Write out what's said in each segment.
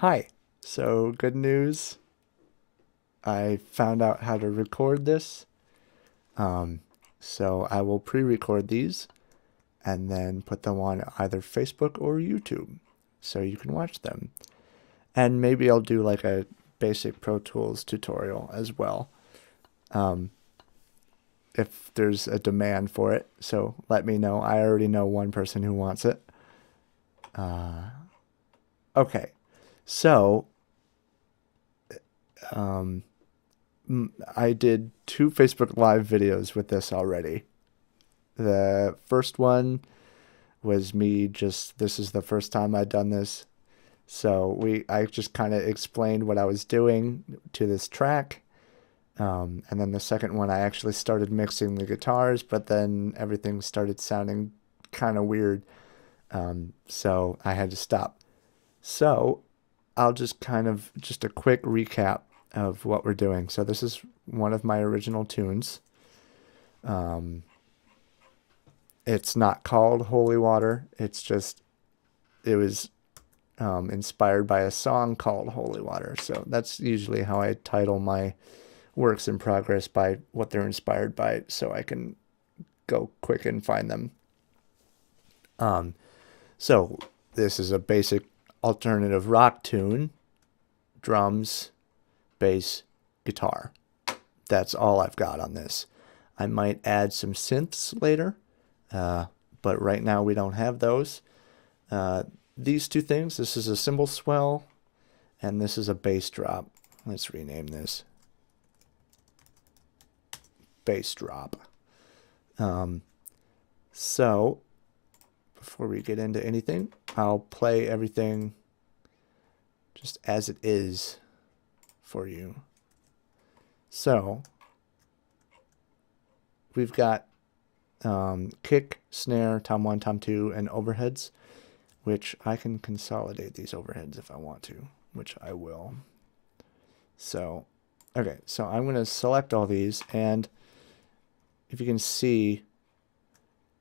Hi. So, good news. I found out how to record this. Um, so I will pre-record these and then put them on either Facebook or YouTube so you can watch them. And maybe I'll do like a basic Pro Tools tutorial as well. Um, if there's a demand for it. So let me know. I already know one person who wants it. Uh, okay. So, um, I did two Facebook Live videos with this already. The first one was me just, this is the first time I'd done this. So I just kind of explained what I was doing to this track. And then the second one, I actually started mixing the guitars, but then everything started sounding kind of weird. So I had to stop. So I'll just just a quick recap of what we're doing. So this is one of my original tunes. Um, it's not called Holy Water. It was inspired by a song called Holy Water. So that's usually how I title my works in progress, by what they're inspired by, so I can go quick and find them. Um, so this is a basic alternative rock tune, drums, bass, guitar. That's all I've got on this. I might add some synths later, uh, but right now we don't have those. Uh, these two things, this is a cymbal swell, and this is a bass drop. Let's rename this bass drop. Um, so before we get into anything, I'll play everything just as it is for you. So we've got kick, snare, tom 1, tom 2, and overheads, which I can consolidate these overheads if I want to, which I will. So, okay, so I'm going to select all these, and if you can see,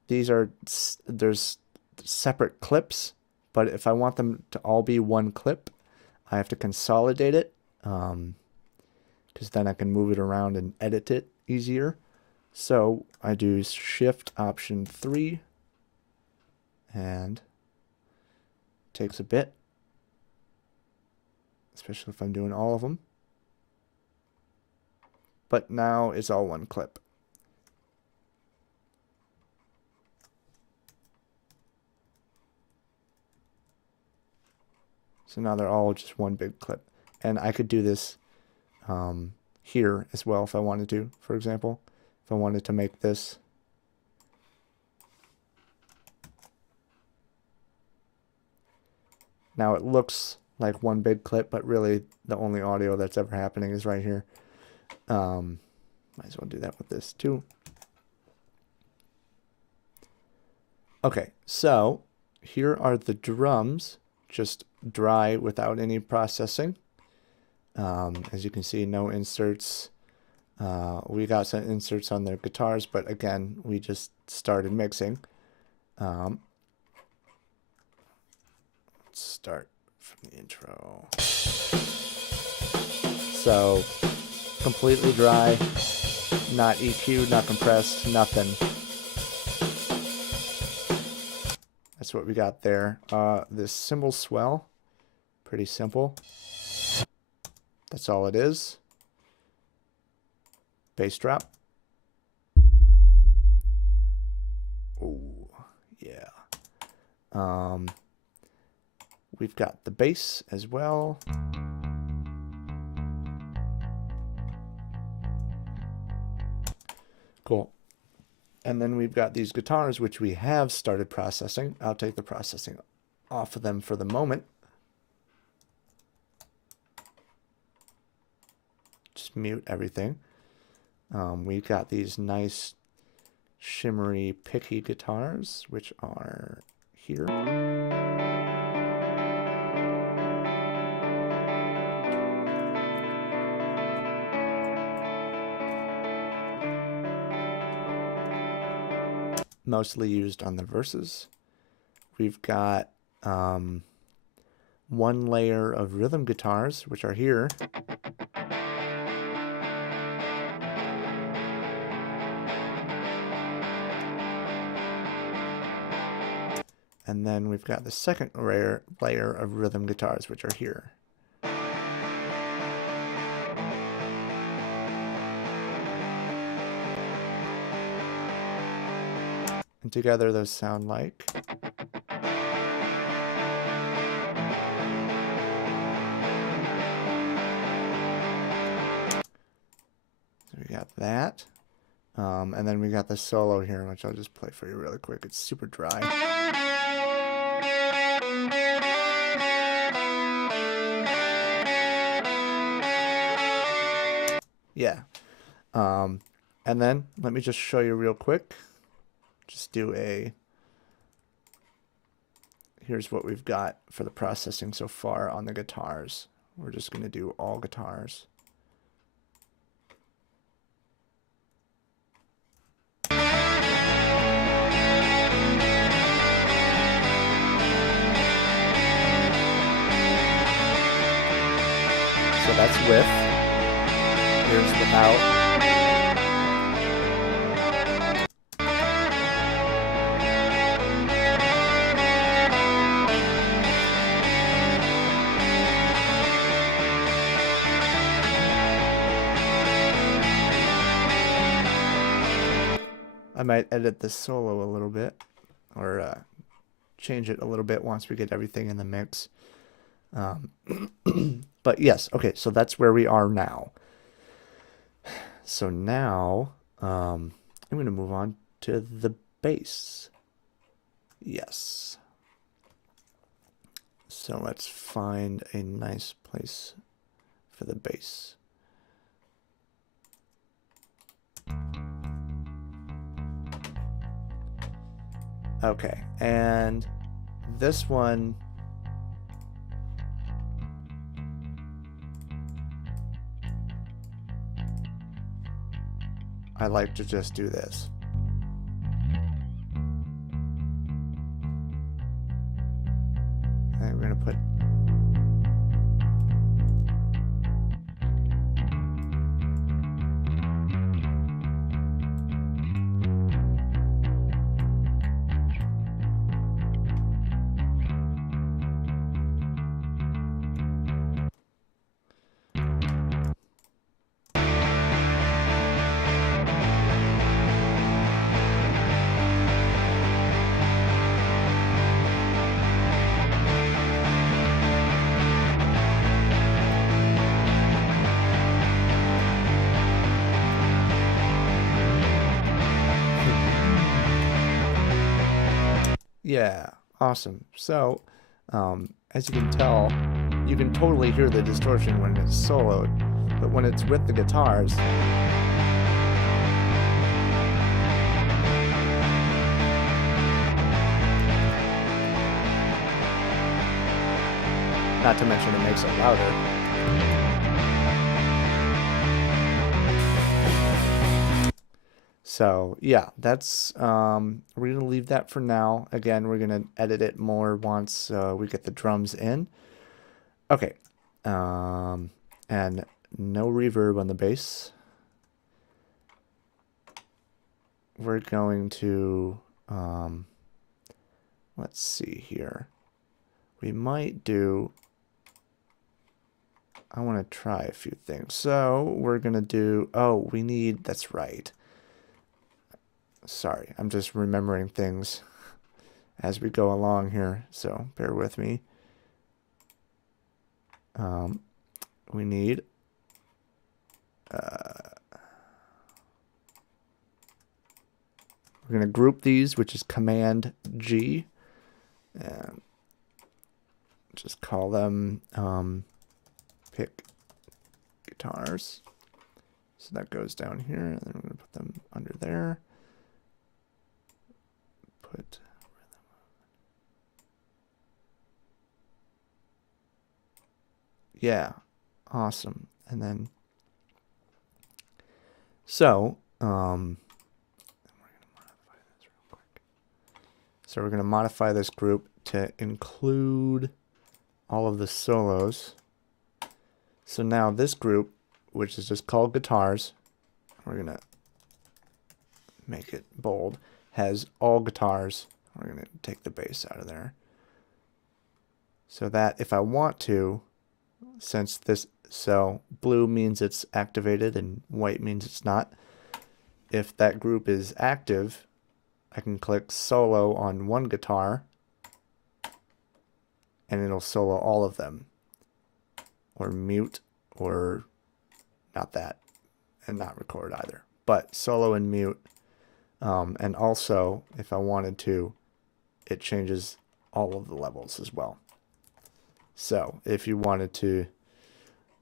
there's separate clips, but if I want them to all be one clip, I have to consolidate it, because then I can move it around and edit it easier. So I do Shift Option 3, and it takes a bit, especially if I'm doing all of them. But now it's all one clip. So now they're all just one big clip. And I could do this here as well if I wanted to, for example. If I wanted to make this. Now it looks like one big clip, but really the only audio that's ever happening is right here. Might as well do that with this too. Okay, so here are the drums, just dry without any processing. As you can see, no inserts. We got some inserts on their guitars, but again, we just started mixing. Let's start from the intro. So, completely dry, not EQ'd, not compressed, nothing. That's what we got there. This cymbal swell, pretty simple. That's all it is. Bass drop. Oh, yeah. We've got the bass as well. Cool. And then we've got these guitars, which we have started processing. I'll take the processing off of them for the moment. Just mute everything. We've got these nice shimmery picky guitars, which are here. Mostly used on the verses. We've got one layer of rhythm guitars, which are here. And then we've got the second layer of rhythm guitars, which are here. And together those sound like... So we got that. And then we got the solo here, which I'll just play for you really quick. It's super dry. Yeah. And then let me just show you real quick. Just do a... Here's what we've got for the processing so far on the guitars. We're just going to do all guitars. So that's with. Here's without. I might edit the solo a little bit, or change it a little bit once we get everything in the mix. But yes, okay, so that's where we are now. So now I'm going to move on to the bass. Yes. So let's find a nice place for the bass. Okay, and this one, I like to just do this. And we're going to put yeah, awesome. So, as you can tell, you can totally hear the distortion when it's soloed, but when it's with the guitars, not to mention it makes it louder. So yeah, that's we're gonna leave that for now. Again, we're gonna edit it more once we get the drums in. Okay, and no reverb on the bass. We're going to let's see here. We might do. I want to try a few things. So we're gonna do. Oh, we need. That's right. Sorry, I'm just remembering things as we go along here, so bear with me. We need we're going to group these, which is Command G, and just call them pick guitars. So that goes down here, and then we're going to put them under there. Put yeah, awesome. And then so we're going to modify this group to include all of the solos. So now this group, which is just called guitars, we're going to make it bold, has all guitars. We're going to take the bass out of there. So that if I want to, since this, so blue means it's activated and white means it's not. If that group is active, I can click solo on one guitar and it'll solo all of them. Or mute, or not that, and not record either. But solo and mute. And also, if I wanted to, it changes all of the levels as well. So if you wanted to,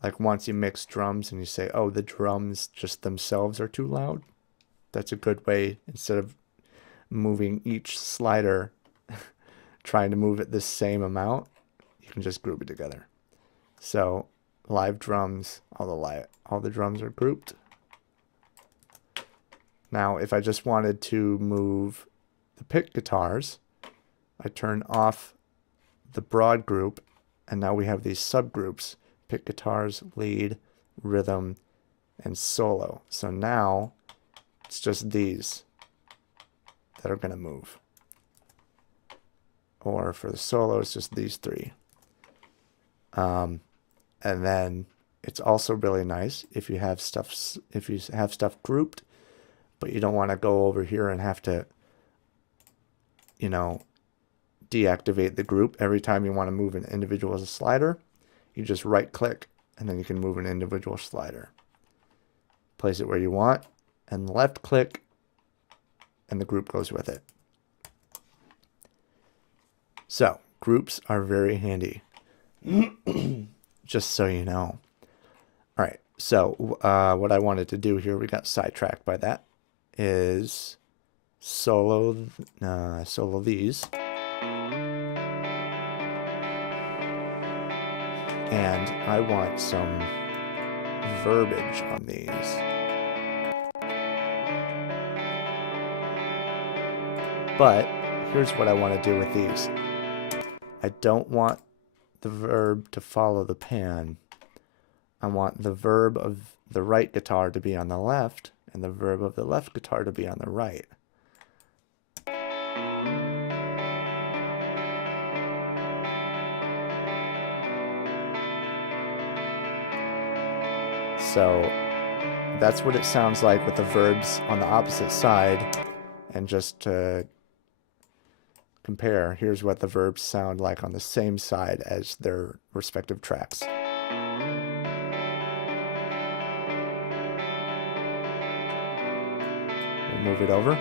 like once you mix drums and you say, oh, the drums just themselves are too loud, that's a good way, instead of moving each slider, trying to move it the same amount, you can just group it together. So live drums, all the drums are grouped. Now if I just wanted to move the pick guitars, I turn off the broad group, and now we have these subgroups: pick guitars, lead, rhythm, and solo. So now it's just these that are going to move. Or for the solo, it's just these three. And then it's also really nice if you have stuff grouped, but you don't want to go over here and have to, you know, deactivate the group every time you want to move an individual slider. You just right click and then you can move an individual slider. Place it where you want and left click and the group goes with it. So groups are very handy. Just so you know. All right, so what I wanted to do here, we got sidetracked by that, is solo these. And I want some verbiage on these. But here's what I want to do with these. I don't want the verb to follow the pan. I want the verb of the right guitar to be on the left and the verb of the left guitar to be on the right. So that's what it sounds like with the verbs on the opposite side. And just to compare, here's what the verbs sound like on the same side as their respective tracks. We'll move it over.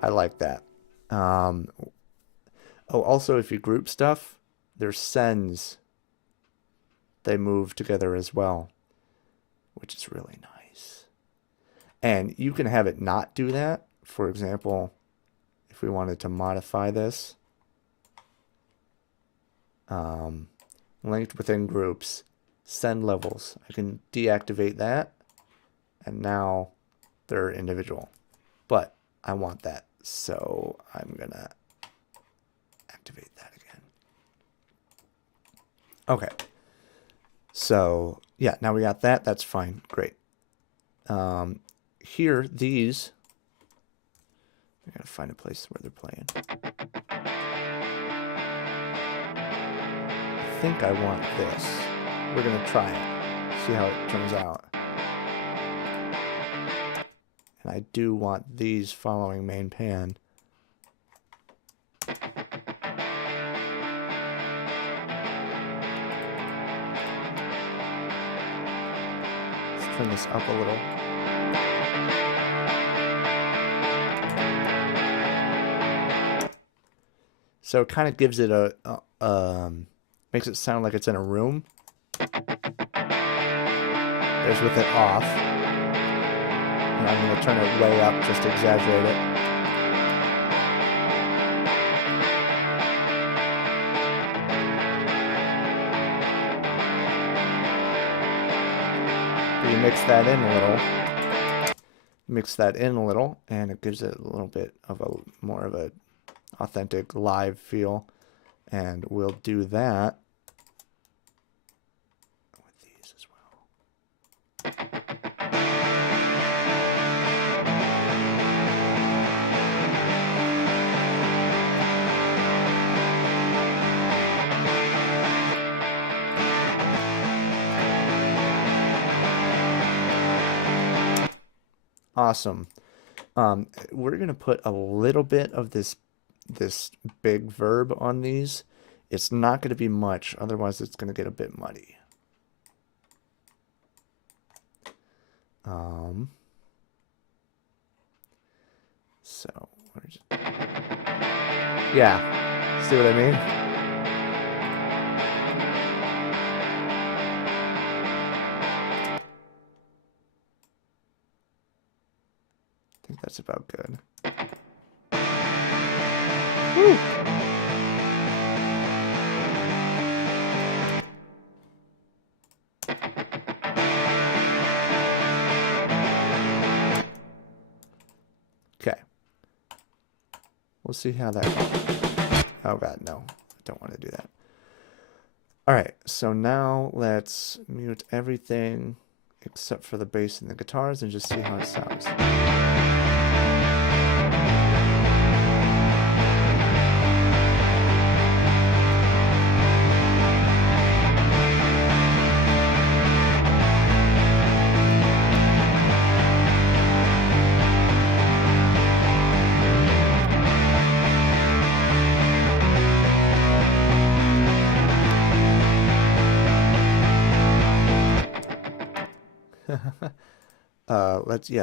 I like that. Also, if you group stuff, their sends, they move together as well, which is really nice. And you can have it not do that. For example, if we wanted to modify this, linked within groups, send levels, I can deactivate that, and now they're individual. But I want that, so I'm gonna activate that again. Okay. So yeah, now we got that. That's fine. Great. Here, these, I gotta find a place where they're playing. I think I want this. We're gonna try it, see how it turns out. And I do want these following main pan. Turn this up a little. So it kind of gives it makes it sound like it's in a room. There's with it off. And I'm going to turn it way up just to exaggerate it. You mix that in a little, mix that in a little, and it gives it a little bit of a more of a authentic live feel. And we'll do that with these as well. Awesome. We're gonna put a little bit of this big verb on these. It's not gonna be much, otherwise it's gonna get a bit muddy. So we're just... yeah, see what I mean? I think that's about good. Woo! Okay. We'll see how that goes. Oh god, no. I don't want to do that. Alright, so now let's mute everything except for the bass and the guitars and just see how it sounds.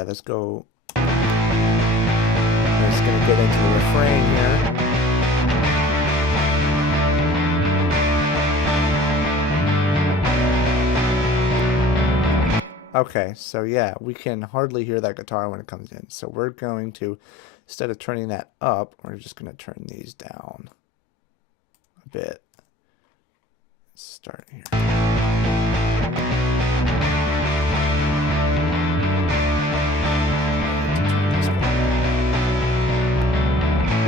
Let's go. I'm just gonna get into the refrain here. Okay, so yeah, we can hardly hear that guitar when it comes in. So we're going to, instead of turning that up, we're just gonna turn these down a bit. Let's start here.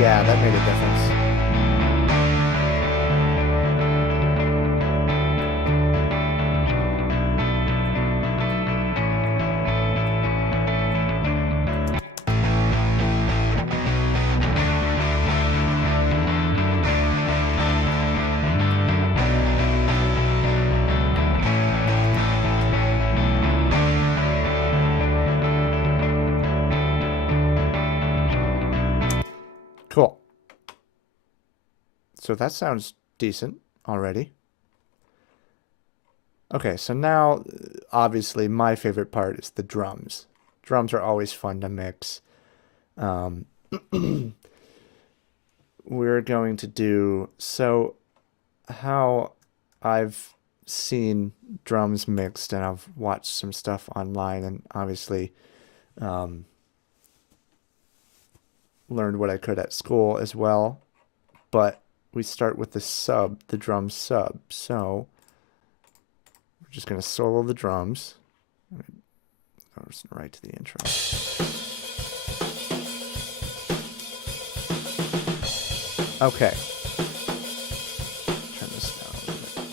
Yeah, that made a difference. Cool. So that sounds decent already. Okay, so now, obviously, my favorite part is the drums. Drums are always fun to mix. We're going to do, so how I've seen drums mixed, and I've watched some stuff online, and obviously learned what I could at school as well, but we start with the drum sub. So we're just going to solo the drums. Goes right to the intro. Okay. Turn this down a little bit.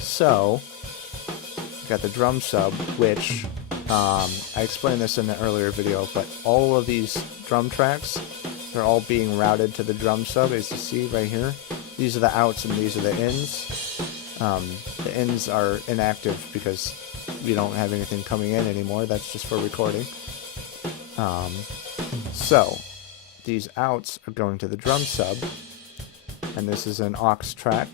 So we got the drum sub, which I explained this in the earlier video, but all of these drum tracks, they're all being routed to the drum sub, as you see right here. These are the outs and these are the ins. The ins are inactive because we don't have anything coming in anymore. That's just for recording. So these outs are going to the drum sub, and this is an aux track.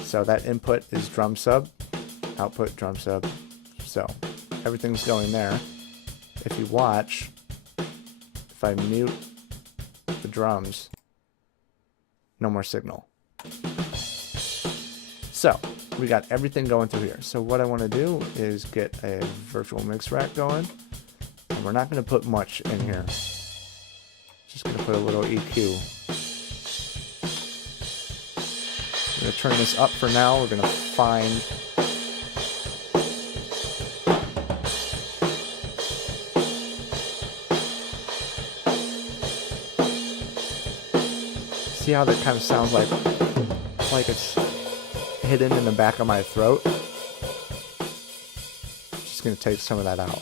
So that input is drum sub, output drum sub. So everything's going there. If you watch, if I mute the drums, no more signal. So we got everything going through here. So what I want to do is get a virtual mix rack going, and we're not going to put much in here. Just going to put a little EQ. I'm going to turn this up for now. We're going to find See how that kind of sounds like it's hidden in the back of my throat? Just gonna take some of that out.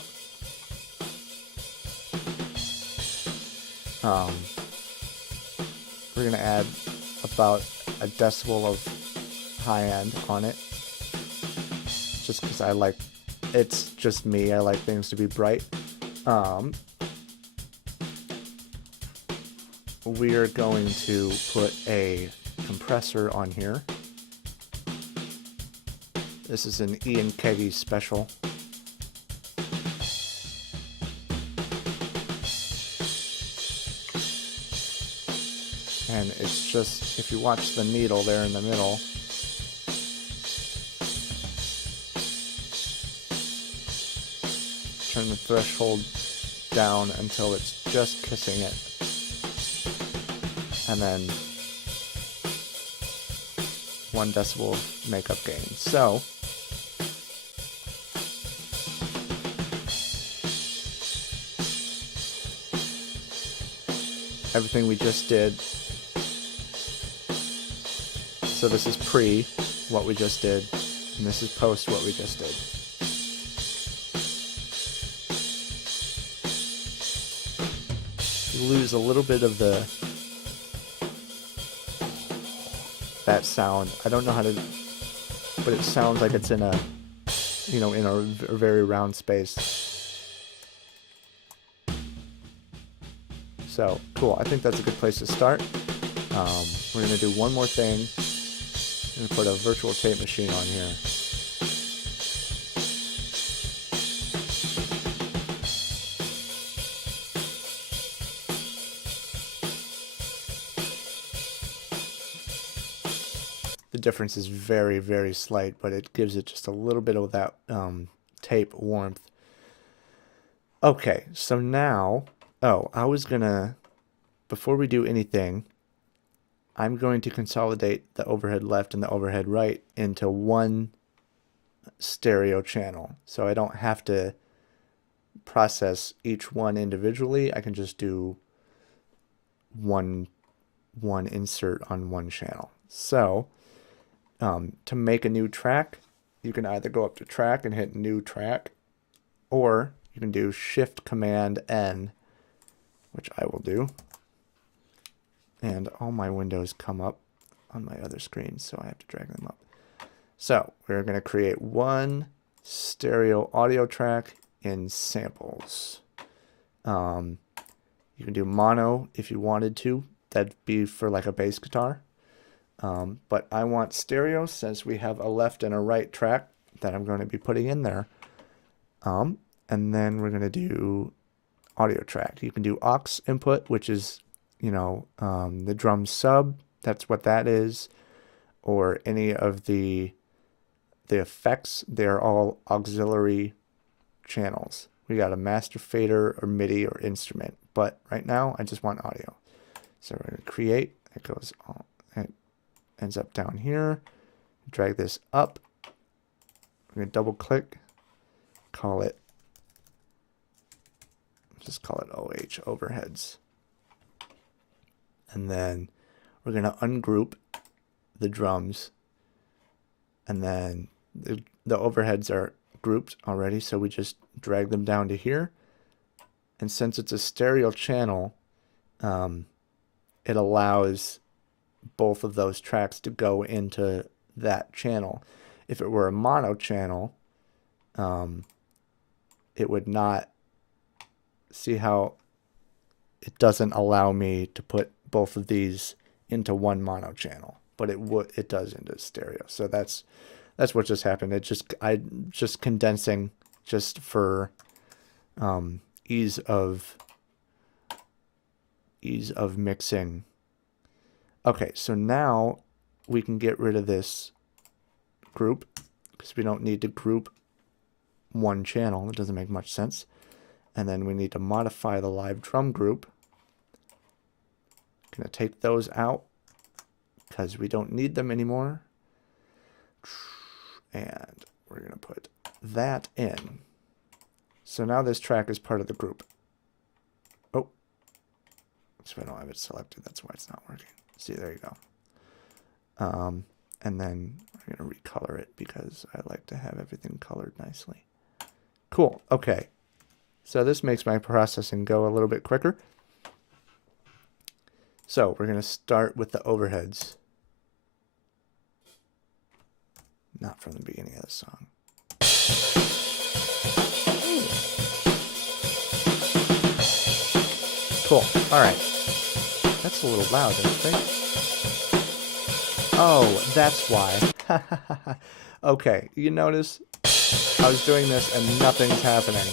We're gonna add about a decibel of high end on it, just because I like, it's just me, I like things to be bright. We're going to put a compressor on here. This is an Ian Keggy special. And it's just, if you watch the needle there in the middle, turn the threshold down until it's just kissing it. And then 1 decibel of makeup gain. So, everything we just did. So this is pre what we just did, and this is post what we just did. You lose a little bit of that sound. I don't know how to, but it sounds like it's in a, you know, in a very round space. So cool. I think that's a good place to start. We're gonna do one more thing. I'm gonna put a virtual tape machine on here. The difference is very, very slight, but it gives it just a little bit of that tape warmth. Okay, so now, I was gonna, before we do anything, I'm going to consolidate the overhead left and the overhead right into one stereo channel. So I don't have to process each one individually. I can just do one insert on one channel. So to make a new track, you can either go up to track and hit new track, or you can do Shift Command N, which I will do. And all my windows come up on my other screen, so I have to drag them up. So we're going to create one stereo audio track in samples. You can do mono if you wanted to. That'd be for like a bass guitar. But I want stereo since we have a left and a right track that I'm going to be putting in there. And then we're going to do audio track. You can do aux input, which is, you know, the drum sub, that's what that is, or any of the effects. They're all auxiliary channels. We got a master fader or MIDI or instrument, but right now I just want audio. So we're going to create, it goes all, it ends up down here, drag this up, we're going to double click, call it, just call it OH, overheads. And then we're going to ungroup the drums, and then the overheads are grouped already, so we just drag them down to here. And since it's a stereo channel, it allows both of those tracks to go into that channel. If it were a mono channel, it would not, see how it doesn't allow me to put both of these into one mono channel, but it does into stereo. So that's what just happened. I just condensing just for ease of mixing. Okay, so now we can get rid of this group because we don't need to group one channel. It doesn't make much sense. And then we need to modify the live drum group. Gonna take those out because we don't need them anymore. And we're gonna put that in. So now this track is part of the group. Oh, so I don't have it selected, that's why it's not working. See, there you go. And then I'm going to recolor it because I like to have everything colored nicely. Cool. Okay. So this makes my processing go a little bit quicker. So we're going to start with the overheads. Not from the beginning of the song. Cool. All right. That's a little loud, don't you think? Oh, that's why. Okay, you notice I was doing this and nothing's happening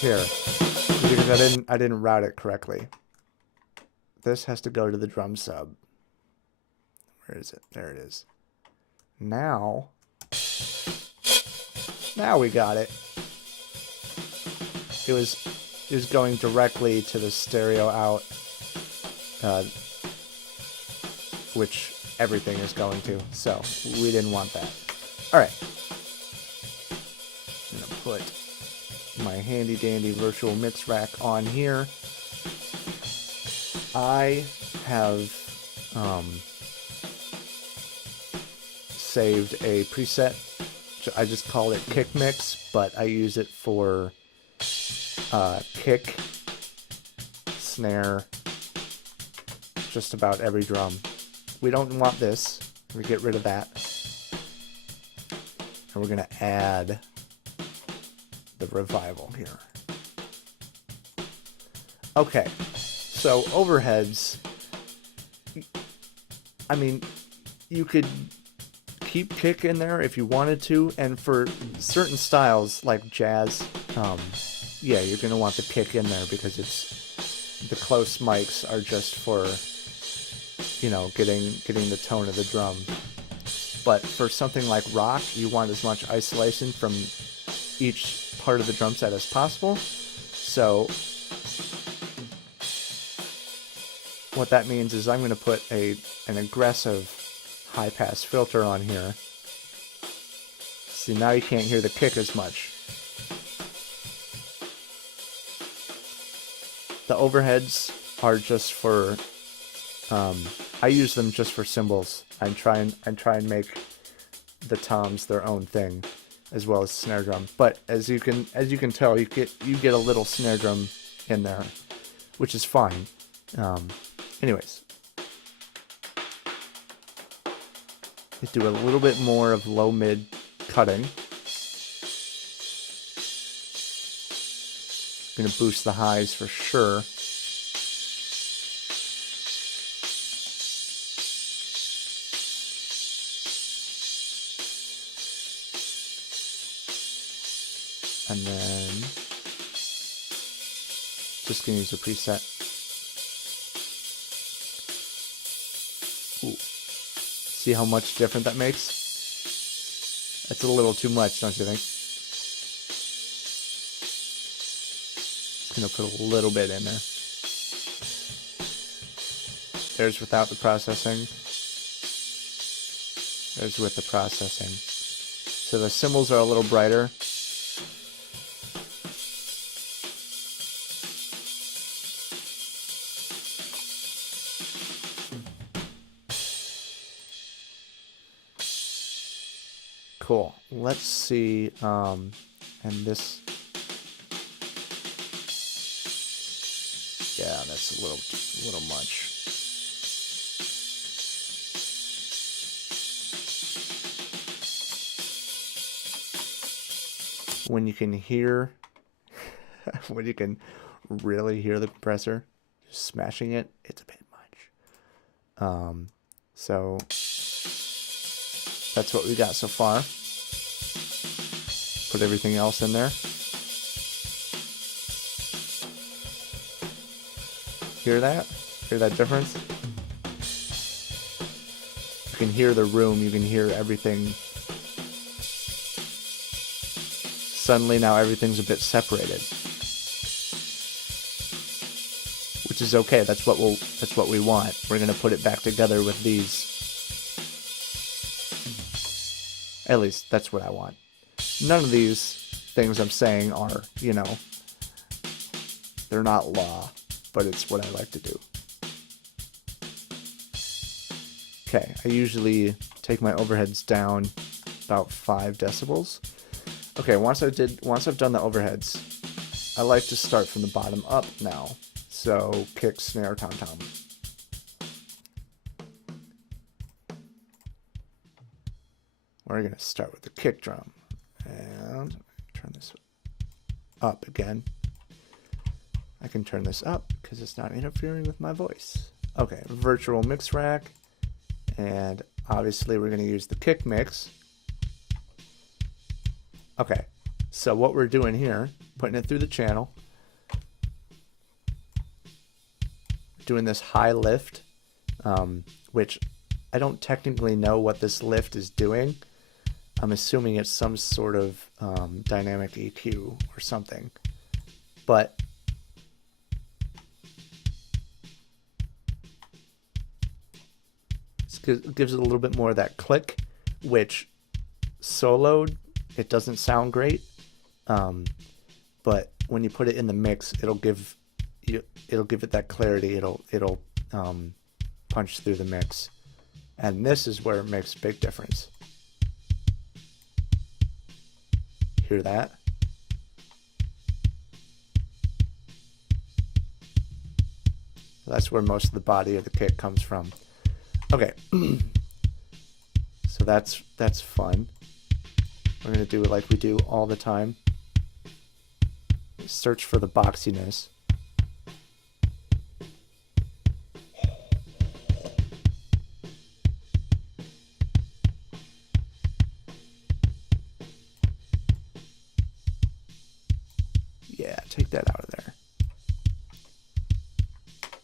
here because I didn't route it correctly. This has to go to the drum sub. Where is it? There it is. Now we got it. It was going directly to the stereo out, which everything is going to, so we didn't want that. All right. I'm gonna put my handy dandy virtual mix rack on here. I have saved a preset. I just call it kick mix, but I use it for kick, snare, just about every drum. We don't want this. We get rid of that. And we're going to add the revival here. Okay, so overheads, I mean, you could keep kick in there if you wanted to, and for certain styles like jazz, yeah, you're going to want the kick in there because it's the close mics are just for, you know, getting the tone of the drum. But for something like rock, you want as much isolation from each part of the drum set as possible. So what that means is I'm going to put an aggressive high-pass filter on here. See, now you can't hear the kick as much. The overheads are just for, I use them just for cymbals. I try and make the toms their own thing, as well as snare drum. But as you can tell, you get a little snare drum in there, which is fine. Anyways, let's do a little bit more of low mid cutting. I'm gonna boost the highs for sure. And then just gonna use a preset. Ooh. See how much different that makes? That's a little too much, don't you think? Just gonna put a little bit in there. There's without the processing. There's with the processing. So the cymbals are a little brighter. Cool. Let's see, and this, yeah, that's a little much. When you can hear, when you can really hear the compressor just smashing it, it's a bit much. So that's what we got so far. Put everything else in there. Hear that? Hear that difference? You can hear the room, you can hear everything. Suddenly now everything's a bit separated. Which is okay, that's what we want. We're gonna put it back together with these. At least that's what I want. None of these things I'm saying are, you know, they're not law, but it's what I like to do. Okay, I usually take my overheads down about 5 decibels. Okay, once I've done the overheads, I like to start from the bottom up now. So kick, snare, tom-tom. We're gonna start with the kick drum. And turn this up again. I can turn this up because it's not interfering with my voice. Okay, virtual mix rack. And obviously we're gonna use the kick mix. Okay, so what we're doing here, putting it through the channel, doing this high lift, which I don't technically know what this lift is doing. I'm assuming it's some sort of dynamic EQ or something, but it gives it a little bit more of that click, which soloed, it doesn't sound great, but when you put it in the mix, it'll give it that clarity. It'll punch through the mix, and this is where it makes a big difference. Hear that? That's where most of the body of the kick comes from. Okay, so that's fun. We're gonna do it like we do all the time. Search for the boxiness. Yeah, take that out of there.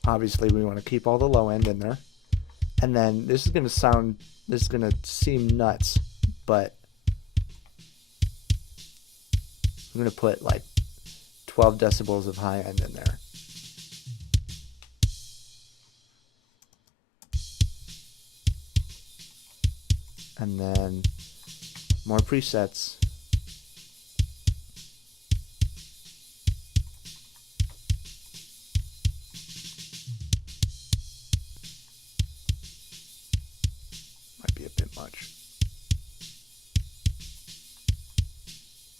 Obviously, we want to keep all the low end in there. And then this is going to seem nuts, but I'm going to put like 12 decibels of high end in there. And then more presets. Might be a bit much.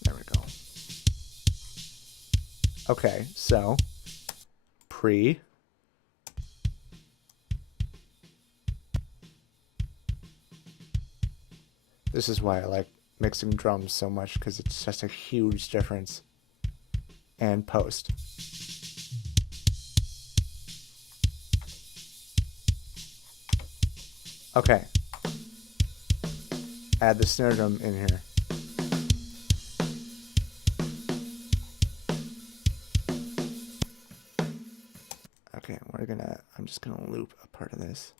There we go. Okay, so pre. This is why I like mixing drums so much, because it's just a huge difference. And post. Okay. Add the snare drum in here. Okay, I'm just gonna loop a part of this.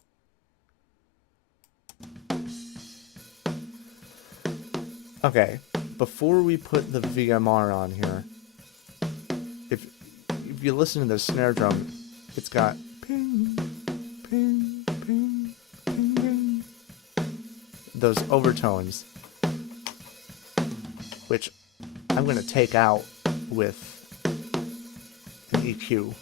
Okay, before we put the VMR on here, if you listen to the snare drum, it's got ping, ping, ping, ping, ping. Those overtones, which I'm going to take out with an EQ.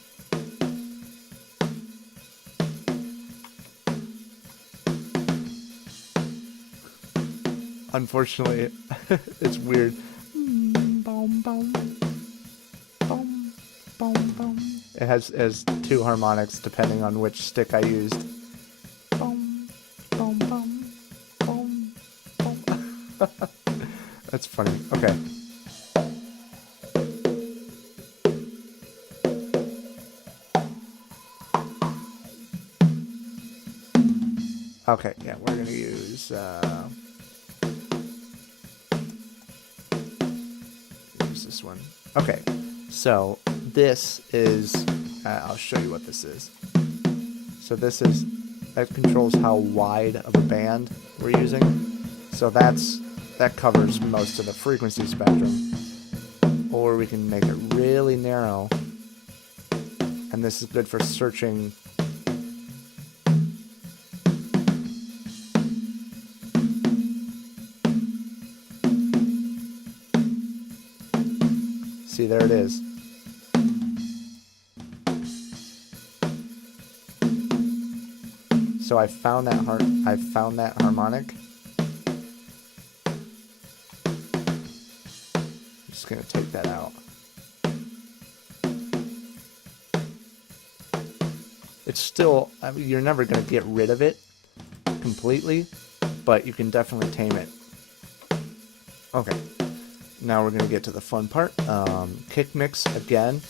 Unfortunately, it's weird. It has two harmonics depending on which stick I used. That's funny. Okay. Okay, yeah, we're gonna use this one. Okay, so this is, I'll show you what this is. So that controls how wide of a band we're using. So that covers most of the frequency spectrum. Or we can make it really narrow. And this is good for searching. See, there it is. So I found that harmonic. I'm just gonna take that out. It's still, I mean, you're never gonna get rid of it completely, but you can definitely tame it. Okay, now we're gonna get to the fun part. Kick mix again.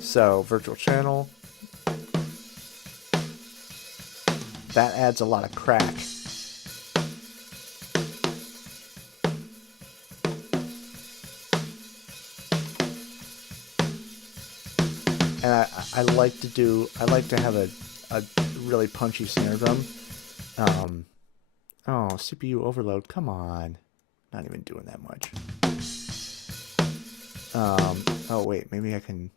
So virtual channel. That adds a lot of crack. And I like to have a really punchy snare drum. Oh, CPU overload, come on. Not even doing that much. Oh wait, maybe I can.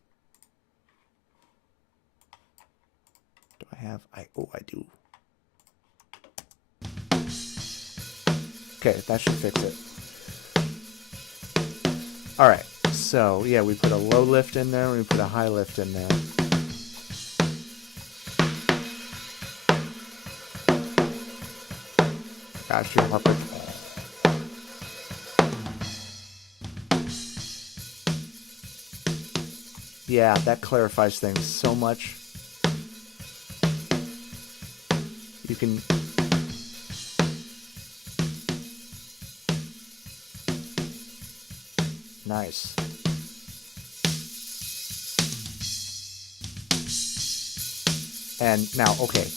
Do I have, oh, I do. Okay, that should fix it. Alright, so yeah, we put a low lift in there, we put a high lift in there. Gosh, you're puppet. Yeah, that clarifies things so much. You can... Nice. And now, okay.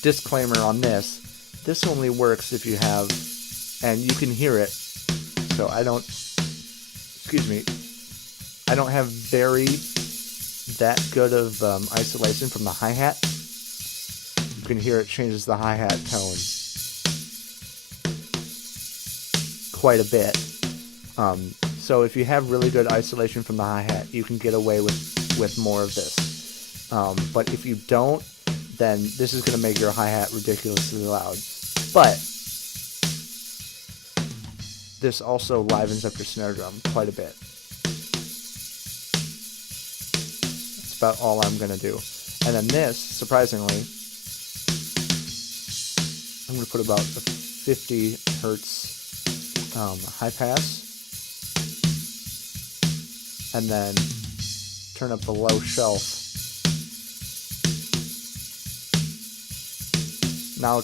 Disclaimer on this. This only works if you have... And you can hear it. So I don't... Excuse me. I don't have that good of isolation from the hi-hat. You can hear it changes the hi-hat tone quite a bit. So if you have really good isolation from the hi-hat, you can get away with more of this. But if you don't, then this is going to make your hi-hat ridiculously loud. But this also livens up your snare drum quite a bit. That's about all I'm going to do. And then this, surprisingly, I'm going to put about a 50 hertz high pass. And then turn up the low shelf. Now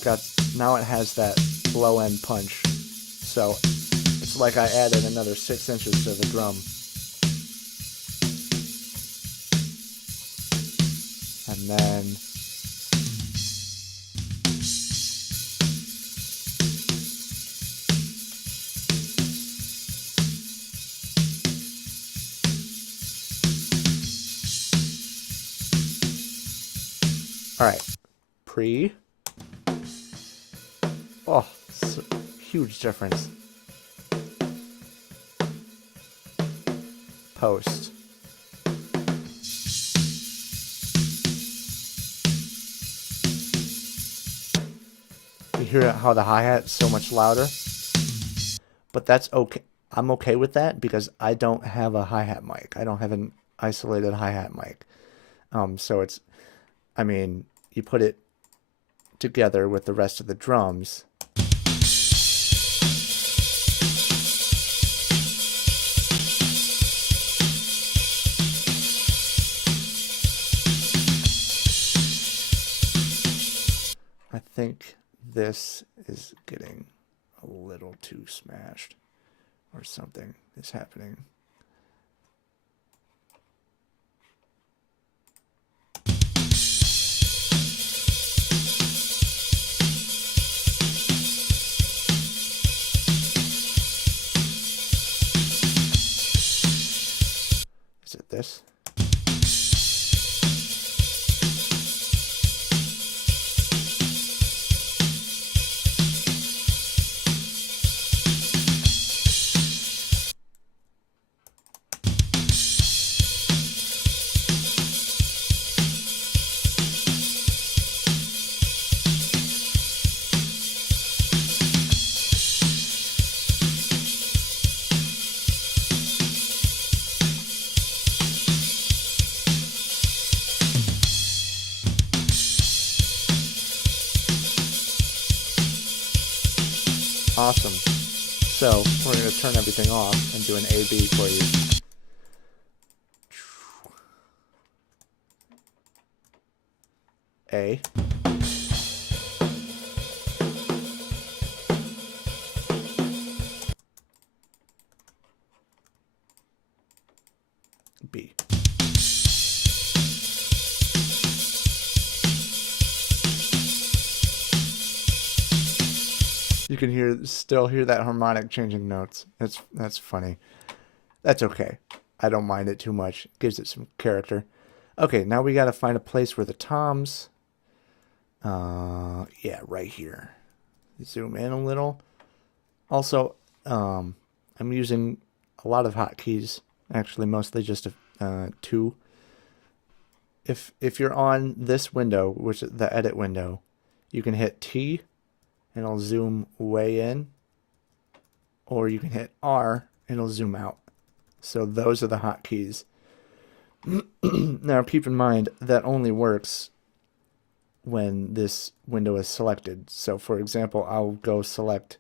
it has that low end punch. So it's like I added another 6 inches to the drum. And then alright, pre. Oh, huge difference. Post. You hear how the hi-hat is so much louder? But that's okay. I'm okay with that because I don't have a hi-hat mic. I don't have an isolated hi-hat mic. So it's, I mean, you put it together with the rest of the drums. I think this is getting a little too smashed, or something is happening. Is it this? Awesome. So we're going to turn everything off and do an A-B for you. A. B. You can still hear that harmonic changing notes. That's funny. That's okay. I don't mind it too much. It gives it some character. Okay, now we got to find a place where the toms. Yeah, right here. Zoom in a little. Also, I'm using a lot of hotkeys. Actually, mostly just two. If you're on this window, which is the edit window, you can hit T and it'll zoom way in, or you can hit R and it'll zoom out. So those are the hotkeys. Now keep in mind that only works when this window is selected. So for example, I'll go select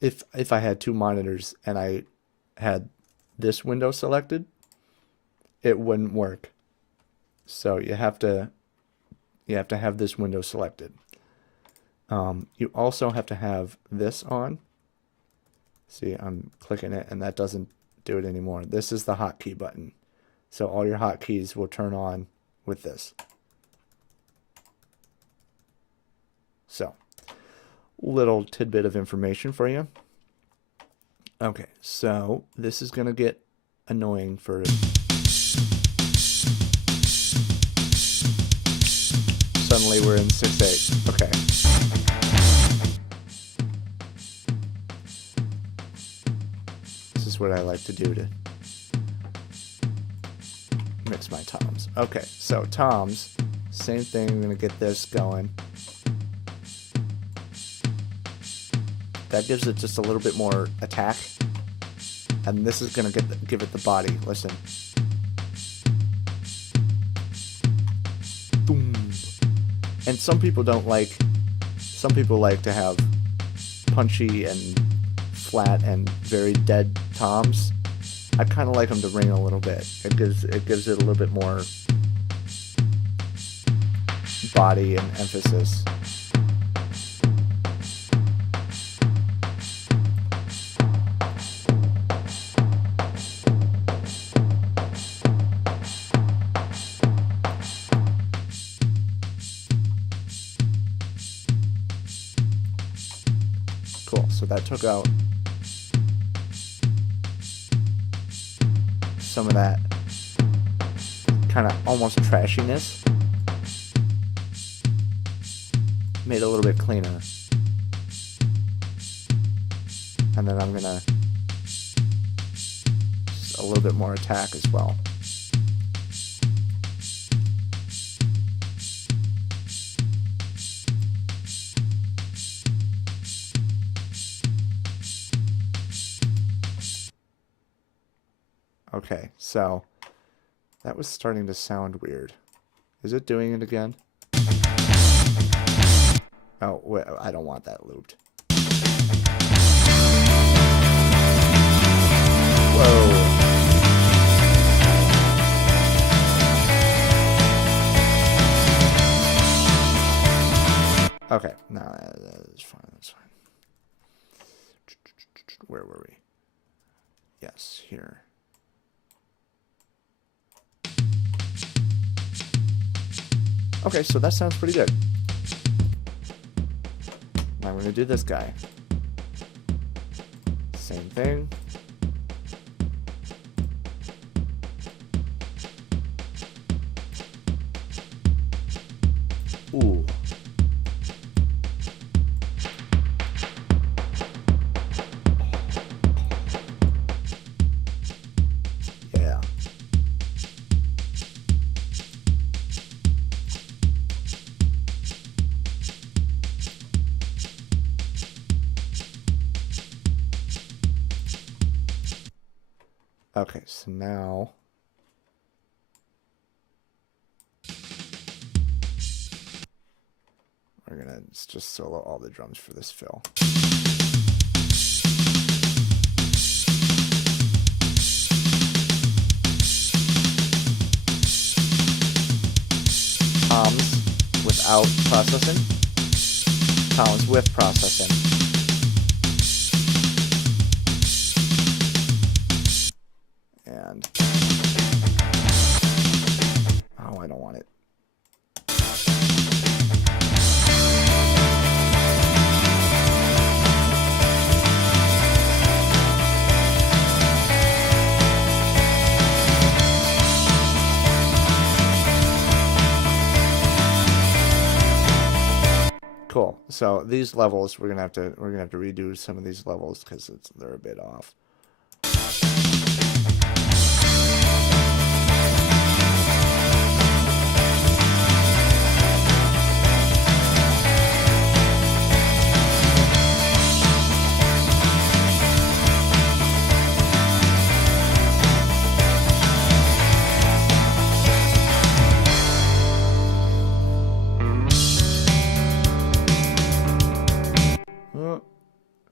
if I had two monitors and I had this window selected, it wouldn't work. So you have to have this window selected. You also have to have this on. See, I'm clicking it and that doesn't do it anymore. This is the hotkey button. So all your hotkeys will turn on with this. So, little tidbit of information for you. Okay, so this is going to get annoying for suddenly we're in 6/8. Okay. This is what I like to do to mix my toms. Okay, so toms, same thing. I'm going to get this going. That gives it just a little bit more attack. And this is going to give it the body. Listen. Boom. And some people like to have punchy and flat and very dead toms. I kind of like them to ring a little bit. It gives it a little bit more body and emphasis. Cool. So that took out some of that kind of almost trashiness. Made it a little bit cleaner. And then I'm gonna just a little bit more attack as well. Okay, so that was starting to sound weird. Is it doing it again? Oh, wait, I don't want that looped. Whoa. Okay, no, that's fine, that's fine. Where were we? Yes, here. Okay, so that sounds pretty good. Now I'm going to do this guy. Same thing. Ooh. Yeah. Okay, so now we're let's just solo all the drums for this fill. Toms without processing. Toms with processing. And oh, I don't want it. Cool. So these levels, we're gonna have to redo some of these levels because they're a bit off.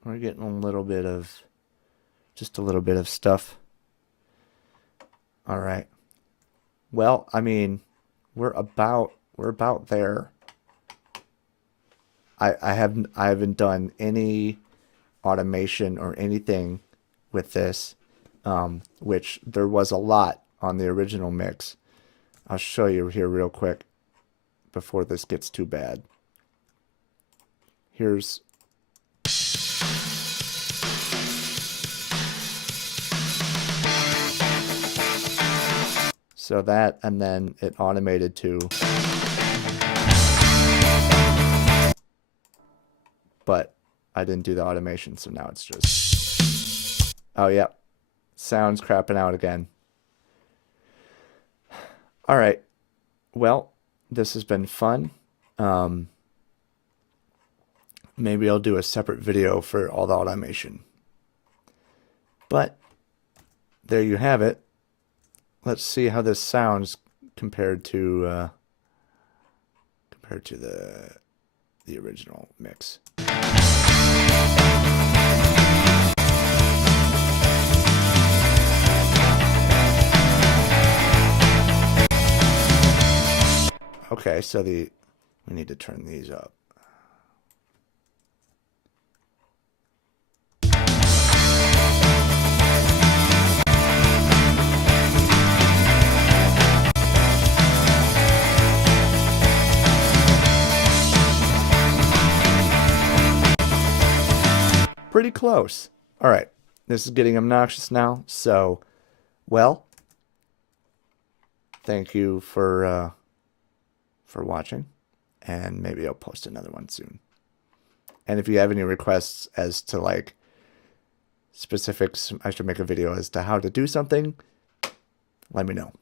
We're getting just a little bit of stuff. All right. Well, I mean, we're about there. I haven't done any automation or anything with this, which there was a lot on the original mix. I'll show you here real quick before this gets too bad. Here's so that, and then it automated to, but I didn't do the automation, so now it's just, oh yeah, sounds crapping out again. All right, well, this has been fun. Maybe I'll do a separate video for all the automation. But there you have it. Let's see how this sounds compared to the original mix. Okay, so we need to turn these up. Pretty close. All right, this is getting obnoxious now. So, well, thank you for watching, and maybe I'll post another one soon. And if you have any requests as to like specifics, I should make a video as to how to do something, let me know.